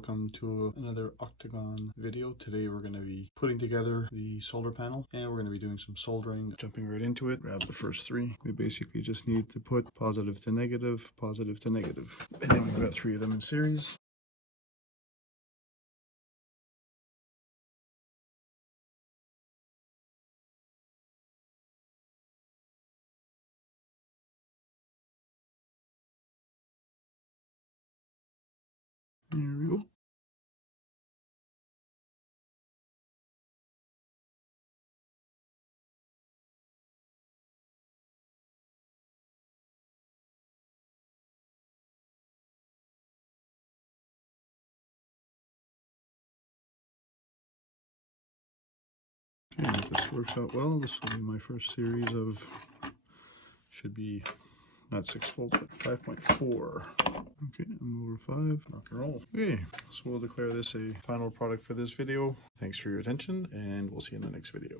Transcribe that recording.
welcome to another Octagon video. Today we're going to be putting together the solar panel and we're going to be doing some soldering. Jumping right into it, grab the first three. We basically just need to put positive to negative, and then we've got three of them in series. There we go. Okay, if this works out well, this will be my first series of, should be not 6 volts, but 5.4. Okay, I'm over 5, rock and roll. Okay, so we'll declare this a final product for this video. Thanks for your attention, and we'll see you in the next video.